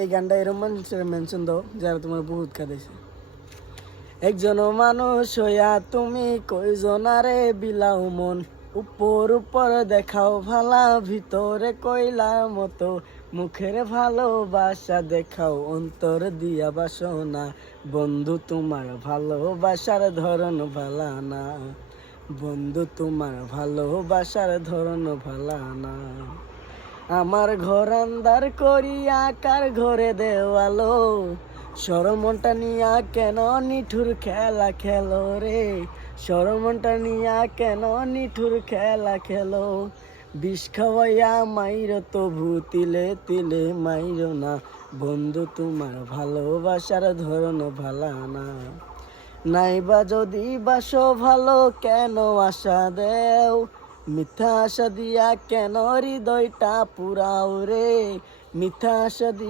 এই গানটা এরকম মানুষের মেনশন দাও যারা তোমার বহুত কাঁদেছে। একজন মানুষ হইয়া তুমি কয়জনারে বিলাও মন, উপর উপর দেখাও ভালা ভিতরে কইলার মতো, মুখের ভালোবাসা দেখাও অন্তর দিয়া বাসনা, বন্ধু তোমার ভালোবাসার ধরন ভালা না, বন্ধু তোমার ভালোবাসার ধরন ভালা না। আমার ঘর আন্দার করিয়া কার ঘরে দেওয়ালো, সরমনটা নিয়া কেন নিঠুর খেলা খেলো রে, সরমনটা নিয়া কেন নিঠুর খেলা খেলো, বিষ খাওয়াইয়া মাইর তবু তিলে তিলে মাইর না, বন্ধু তোমার ভালোবাসার ধরন ভালা না। নাইবা যদি বাসো ভালো কেন আশা দেও, মিথ্যা আশা দিয়া কেন হৃদয়টা পুরাও রে, মিথ্যা আশা দিয়া